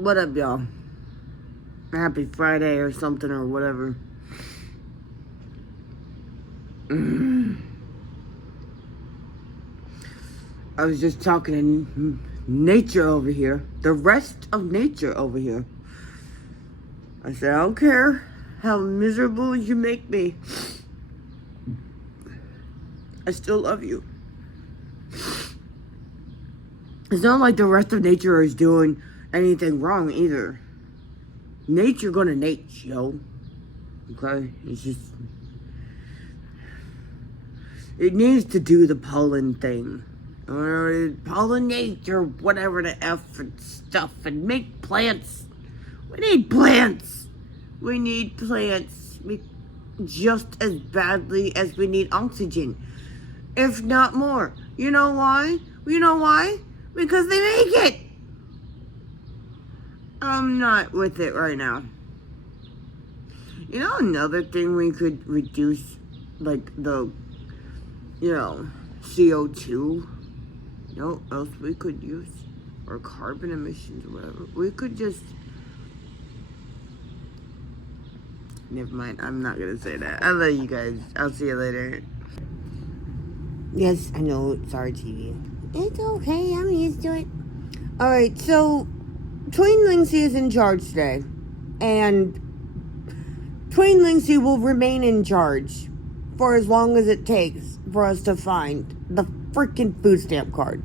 What up, y'all? Happy Friday or something or whatever. I was just talking to nature over here. The rest of nature over here. I said, I don't care how miserable you make me. I still love you. It's not like the rest of nature is doing anything wrong either. Nature gonna nate, yo. Okay? It's just... It needs to do the pollen thing. Or pollinate or whatever the F and stuff. And make plants. We need plants. We need plants. Just as badly as we need oxygen. If not more. You know why? You know why? Because they make it. I'm not with it right now. You know another thing we could reduce, like the, CO2? You know else we could use? Or carbon emissions or whatever. We could just... Never mind, I'm not gonna say that. I love you guys. I'll see you later. Yes, I know, sorry TV. It's okay, I'm used to it. Alright, so Tween Lynxy is in charge today. And Tween Lynxy will remain in charge for as long as it takes for us to find the freaking food stamp card.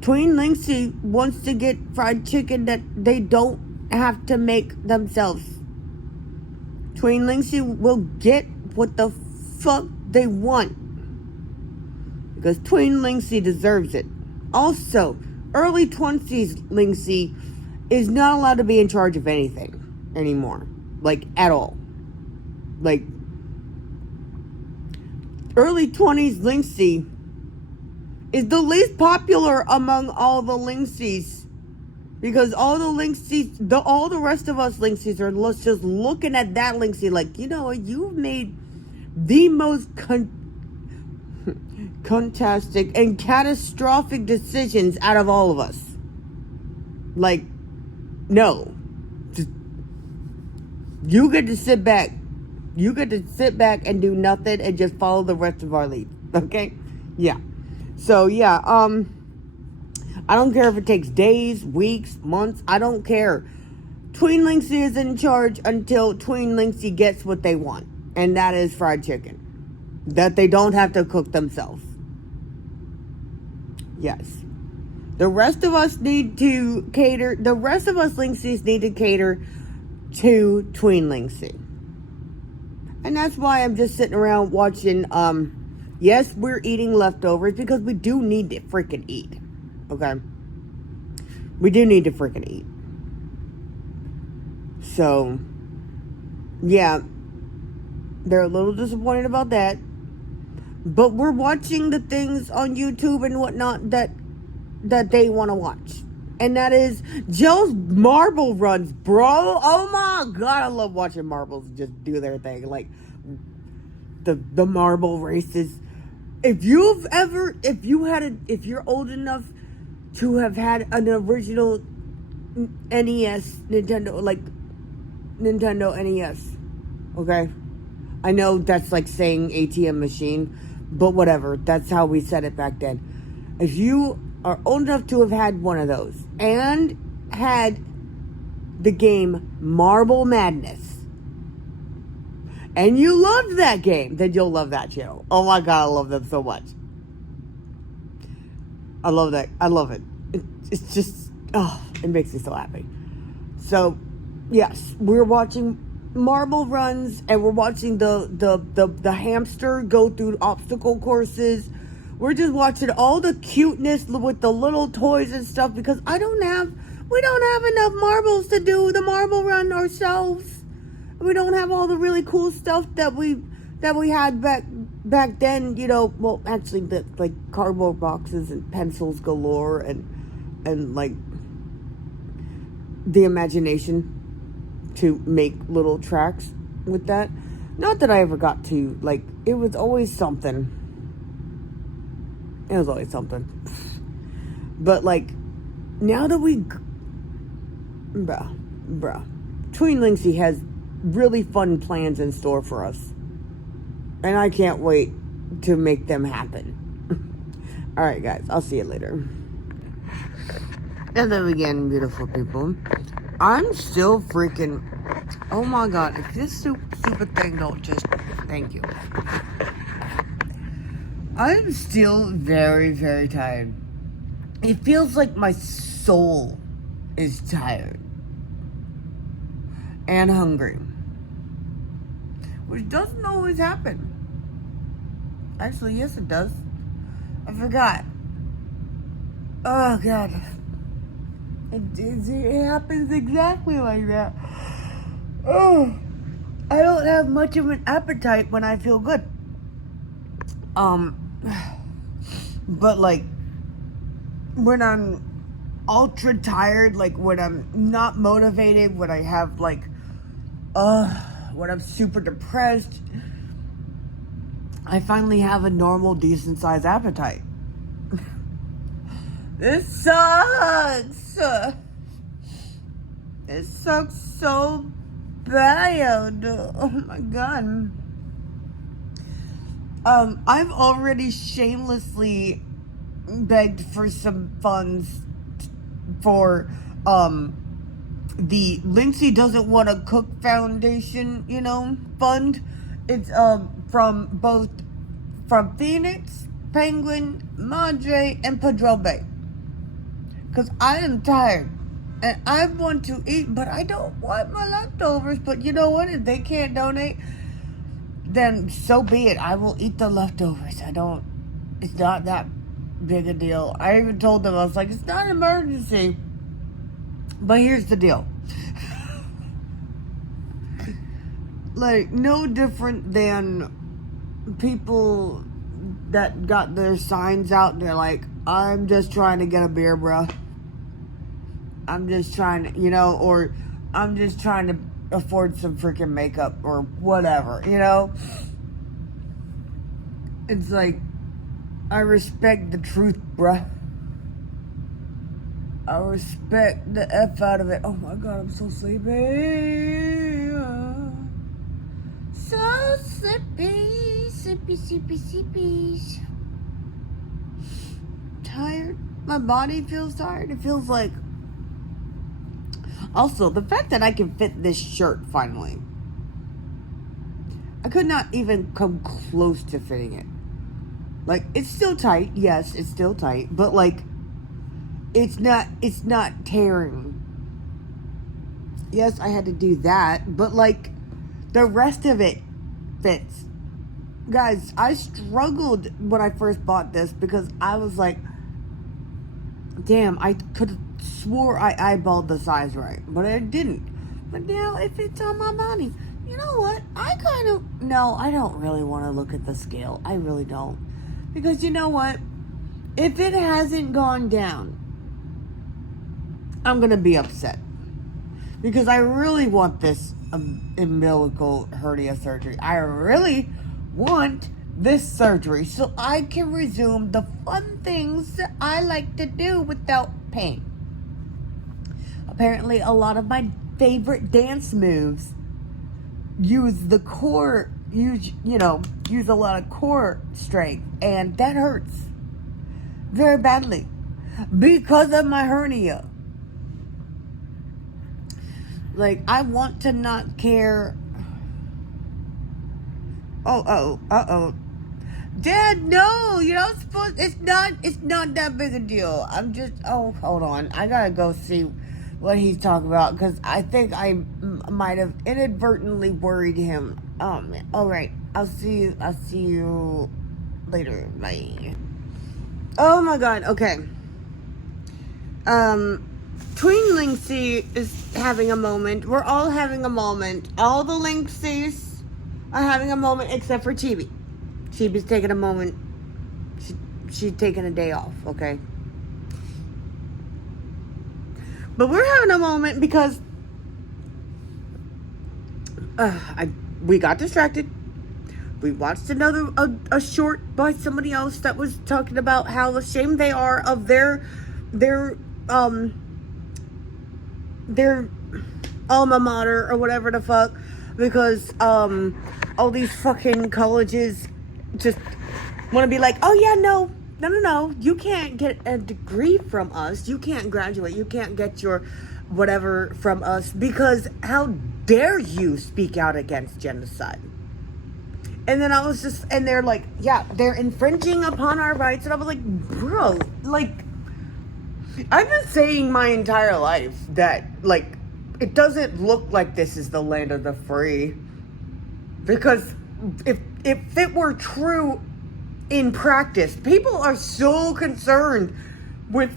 Tween Lynxy wants to get fried chicken that they don't have to make themselves. Tween Lynxy will get what the fuck they want. Because Tween Lynxy deserves it. Also, early 20s Lynxy is not allowed to be in charge of anything anymore. Like, at all. Like, early 20s Lynxy is the least popular among all the Lynxys. Because all the Lynxys, all the rest of us Lynxys are just looking at that Lynxy like, you know what, you've made the most fantastic and catastrophic decisions out of all of us. Like, no. Just, you get to sit back. You get to sit back and do nothing and just follow the rest of our lead. Okay? Yeah. So, yeah, I don't care if it takes days, weeks, months. I don't care. Tween Lynxy is in charge until Tween Lynxy gets what they want. And that is fried chicken. That they don't have to cook themselves. Yes. The rest of us need to cater. The rest of us Lynxys need to cater to Tween Lynxy. And that's why I'm just sitting around watching. Yes, we're eating leftovers because we do need to freaking eat. Okay? We do need to freaking eat. So, yeah. They're a little disappointed about that. But we're watching the things on YouTube and whatnot that they want to watch. And that is Joe's marble runs, bro. Oh my God, I love watching marbles just do their thing. Like, the marble races. If you're old enough to have had an original NES, Nintendo NES, okay? I know that's like saying ATM machine, but whatever. That's how we said it back then. If you are old enough to have had one of those and had the game Marble Madness, and you loved that game, then you'll love that channel. Oh my God, I love them so much. I love that. I love it. It's just, it makes me so happy. So, yes, we're watching marble runs, and we're watching the hamster go through obstacle courses. We're just watching all the cuteness with the little toys and stuff because we don't have enough marbles to do the marble run ourselves. We don't have all the really cool stuff that we had back then, well, actually, like cardboard boxes and pencils galore and like the imagination to make little tracks with that. Not that I ever got to, like, it was always something. But like, now that bruh, Tween Lynxy has really fun plans in store for us. And I can't wait to make them happen. Alright guys, I'll see you later. And then again, beautiful people, I'm still freaking, oh my god, if this stupid thing don't just, thank you. I'm still very, very tired. It feels like my soul is tired. And hungry. Which doesn't always happen. Actually, yes it does. I forgot. Oh god. It happens exactly like that. Oh, I don't have much of an appetite when I feel good. But like, when I'm ultra tired, like when I'm not motivated, when I have like, when I'm super depressed, I finally have a normal, decent sized appetite. This sucks. It sucks so bad. Oh my god. I've already shamelessly begged for some funds for the Lynxy Doesn't Want to Cook Foundation, fund. It's from Phoenix, Penguin, Madre, and Padrobe. Because I am tired. And I want to eat, but I don't want my leftovers. But you know what? If they can't donate, then so be it. I will eat the leftovers. It's not that big a deal. I even told them, I was like, it's not an emergency. But here's the deal. Like, no different than people that got their signs out and they're like, I'm just trying to get a beer, bruh. I'm just trying to, or I'm just trying to afford some freaking makeup or whatever, It's like, I respect the truth, bruh. I respect the F out of it. Oh my god, I'm so sleepy. So sleepy. Sleepy. Tired. My body feels tired. It feels like... Also, the fact that I can fit this shirt finally. I could not even come close to fitting it. Like, it's still tight. Yes, it's still tight. But, like, it's not tearing. Yes, I had to do that. But, like, the rest of it fits. Guys, I struggled when I first bought this because I was like, damn, I could have swore I eyeballed the size right. But I didn't. But now it fits on my body. You know what? No, I don't really want to look at the scale. I really don't. Because you know what? If it hasn't gone down, I'm going to be upset. Because I really want this umbilical hernia surgery. I really want this surgery so I can resume the fun things that I like to do without pain. Apparently, a lot of my favorite dance moves use a lot of core strength, and that hurts very badly because of my hernia. Like, I want to not care. Dad, no, you're not supposed, it's not that big a deal. I'm just, hold on. I gotta go see what he's talking about, because I think I might have inadvertently worried him. Alright, I'll see you later. Bye. Oh my god, okay. Tween Lynxy is having a moment. We're all having a moment. All the Lynxys are having a moment except for Chibi. Chibi's taking a moment. She's taking a day off, okay? But we're having a moment because we got distracted. We watched a short by somebody else that was talking about how ashamed they are of their their alma mater or whatever the fuck, because all these fucking colleges just want to be like, oh yeah, no, you can't get a degree from us, you can't graduate, you can't get your whatever from us, because how dare you speak out against genocide. And then I was just, and they're like, yeah, they're infringing upon our rights. And I was like, bro, like, I've been saying my entire life that, like, it doesn't look like this is the land of the free. Because if it were true in practice, people are so concerned with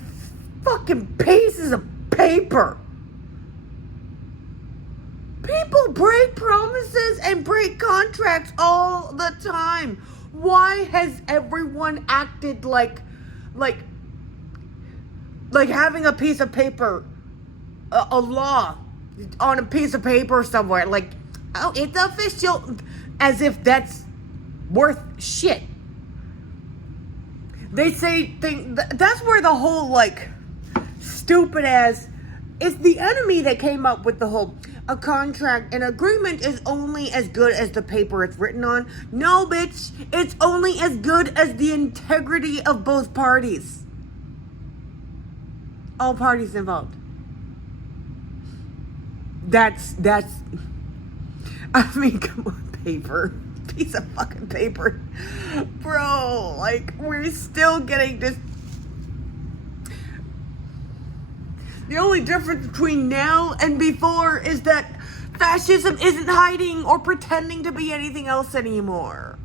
fucking pieces of paper. People break promises and break contracts all the time. Why has everyone acted like having a piece of paper, a law on a piece of paper somewhere, like, oh, it's official, as if that's worth shit. They say that's where the whole, like, stupid ass, it's the enemy that came up with the whole, a contract, an agreement is only as good as the paper it's written on. No, bitch, it's only as good as the integrity of both parties. All parties involved. That's, I mean, come on, paper. Piece of fucking paper. Bro, like, we're still getting this. The only difference between now and before is that fascism isn't hiding or pretending to be anything else anymore.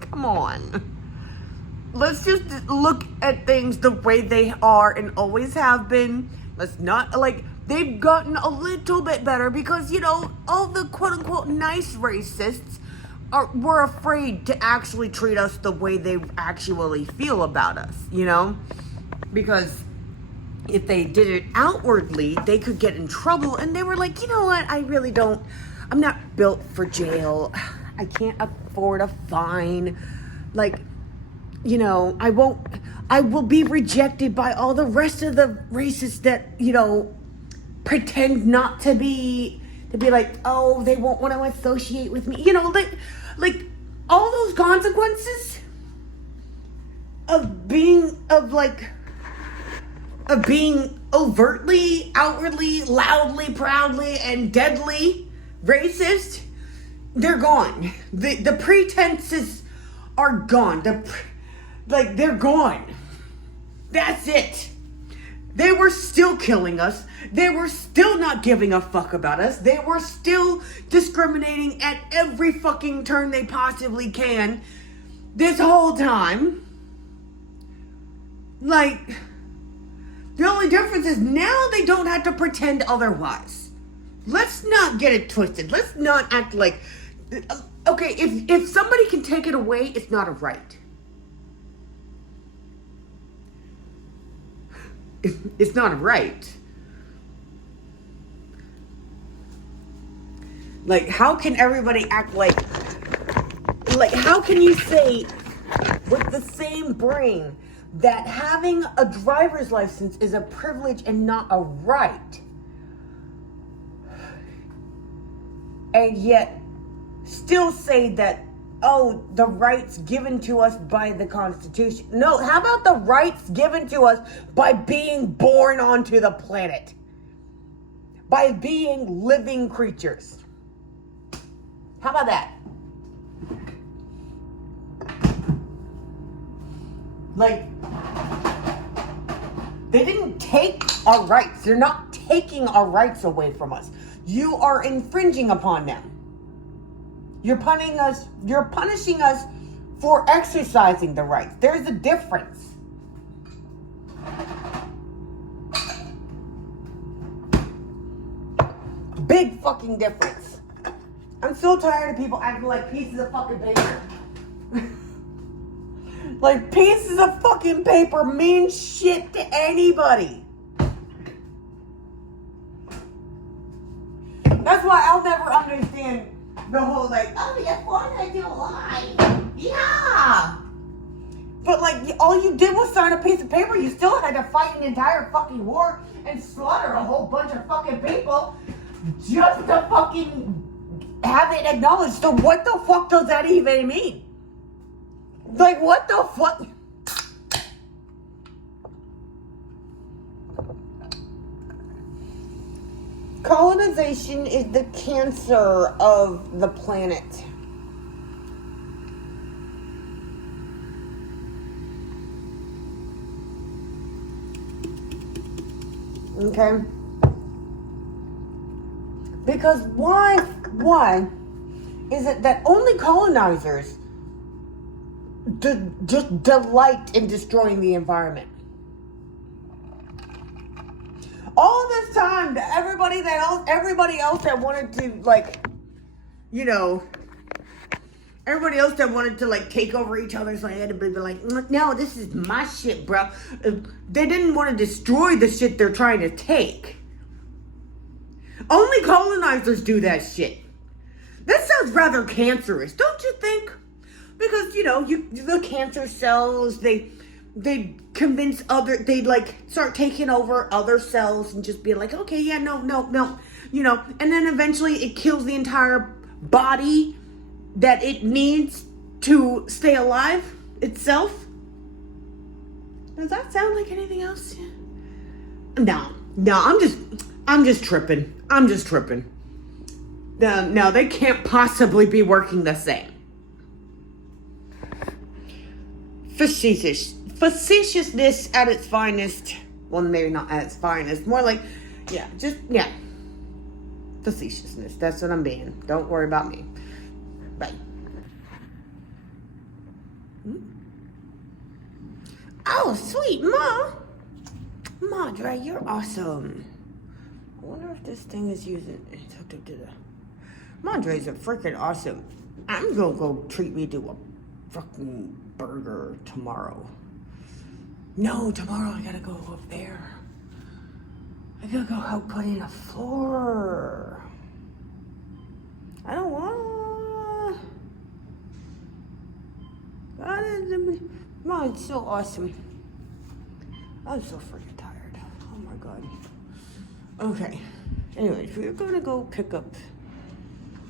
Come on. Let's just look at things the way they are and always have been. Let's not, like, they've gotten a little bit better because, you know, all the quote-unquote nice racists were afraid to actually treat us the way they actually feel about us, you know? Because if they did it outwardly, they could get in trouble. And they were like, you know what? I'm not built for jail. I can't afford a fine. Like, you know, I will be rejected by all the rest of the racists that, you know, pretend not to be like, oh, they won't want to associate with me. You know, like all those consequences of being overtly, outwardly, loudly, proudly, and deadly racist, they're gone. The pretenses are gone. They're gone. That's it. They were still killing us. They were still not giving a fuck about us. They were still discriminating at every fucking turn they possibly can this whole time. Like, the only difference is now they don't have to pretend otherwise. Let's not get it twisted. Let's not act like, okay, if somebody can take it away, it's not a right. It's not a right. Like, how can everybody act like, how can you say with the same brain that having a driver's license is a privilege and not a right, and yet still say that, oh, the rights given to us by the Constitution? No, how about the rights given to us by being born onto the planet? By being living creatures. How about that? Like, they didn't take our rights. They're not taking our rights away from us. You are infringing upon them. You're punishing us for exercising the rights. There's a difference. Big fucking difference. I'm so tired of people acting like pieces of fucking paper. Like, pieces of fucking paper mean shit to anybody. That's why I'll never understand the whole, like, oh, you're 4th of July. Yeah. But like, all you did was sign a piece of paper. You still had to fight an entire fucking war and slaughter a whole bunch of fucking people just to fucking have it acknowledged. So what the fuck does that even mean? Like, what the fuck? Colonization is the cancer of the planet. Okay? Because why is it that only colonizers just delight in destroying the environment? All this time, to everybody else that wanted to, like, you know, everybody else that wanted to, like, take over each other's land and be like, no, this is my shit, bro. They didn't want to destroy the shit they're trying to take. Only colonizers do that shit. That sounds rather cancerous, don't you think? Because, you know, the cancer cells, they convince they like start taking over other cells and just being like, okay, yeah, no, you know, and then eventually it kills the entire body that it needs to stay alive itself. Does that sound like anything else? No, I'm just tripping. No, they can't possibly be working the same. Facetiousness at its finest. Well, maybe not at its finest. More like, facetiousness. That's what I'm being. Don't worry about me. Bye. Oh, sweet, Ma. Madre, you're awesome. I wonder if this thing is using... It's hooked up to the... Madres are freaking awesome. I'm gonna go treat me to a fucking burger tomorrow. No, tomorrow I gotta go up there. I gotta go help put in a floor. I don't want. God, it's so awesome. I'm so freaking tired. Oh my god. Okay. Anyways, we're gonna go pick up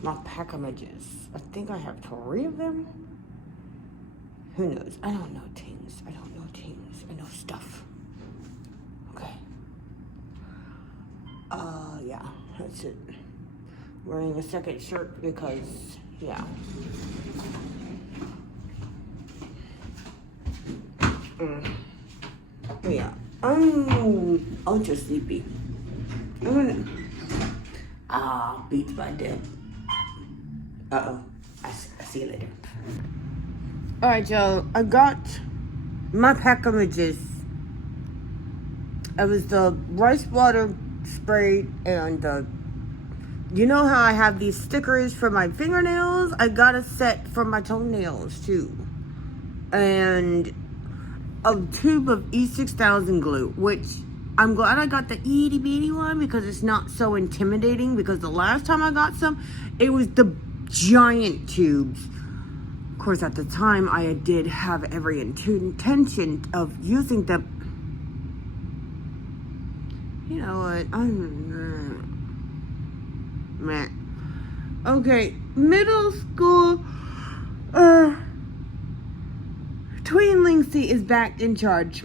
my packages. I think I have 3 of them. Who knows? I don't know things. I know stuff. Okay. Yeah, that's it. Wearing a second shirt because, yeah. Yeah, I'm ultra sleepy. I'm gonna, beats by death. Uh-oh. I see you later. Alright, y'all. I got my packages. It was the rice water spray and you know how I have these stickers for my fingernails? I got a set for my toenails too. And a tube of E6000 glue, which I'm glad I got the itty bitty one because it's not so intimidating, because the last time I got some, it was the giant tubes. Of course, at the time, I did have every intention of using the... You know what? Man. Okay, middle school... Tween Lynxy is back in charge.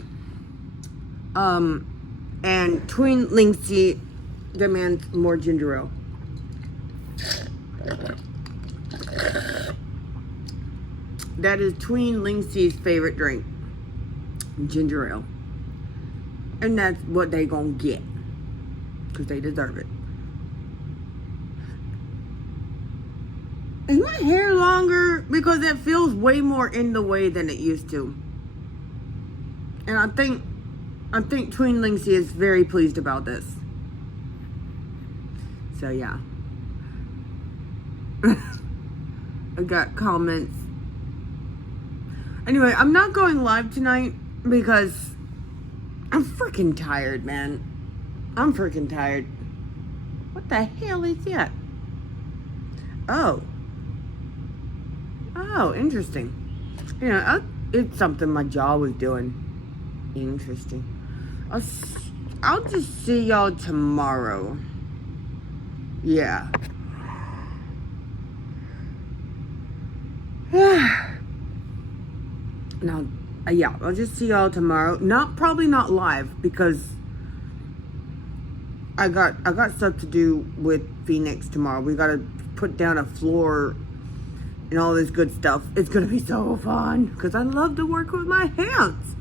And Tween Lynxy demands more ginger ale. That is Tween Lynxy's favorite drink. Ginger ale. And that's what they gonna get. Because they deserve it. Is my hair longer? Because it feels way more in the way than it used to. And I think Tween Lynxy is very pleased about this. So yeah. I got comments. Anyway, I'm not going live tonight because I'm freaking tired, man. I'm freaking tired. What the hell is that? Oh, interesting. Yeah, It's something my jaw was doing. Interesting. I'll just see y'all tomorrow. Yeah. Now, yeah, I'll just see y'all tomorrow. Probably not live because I got stuff to do with Phoenix tomorrow. We gotta put down a floor and all this good stuff. It's gonna be so fun because I love to work with my hands.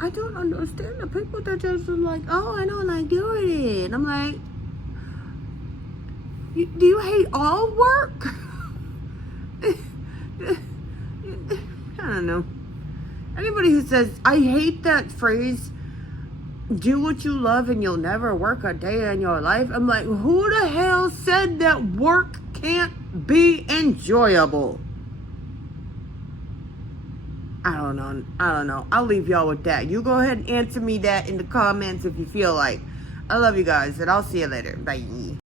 I don't understand the people that just are like, oh, I don't like doing it. And I'm like, do you hate all work? I don't know. Anybody who says, I hate that phrase, do what you love and you'll never work a day in your life. I'm like, who the hell said that work can't be enjoyable? I don't know. I'll leave y'all with that. You go ahead and answer me that in the comments if you feel like. I love you guys, and I'll see you later. Bye.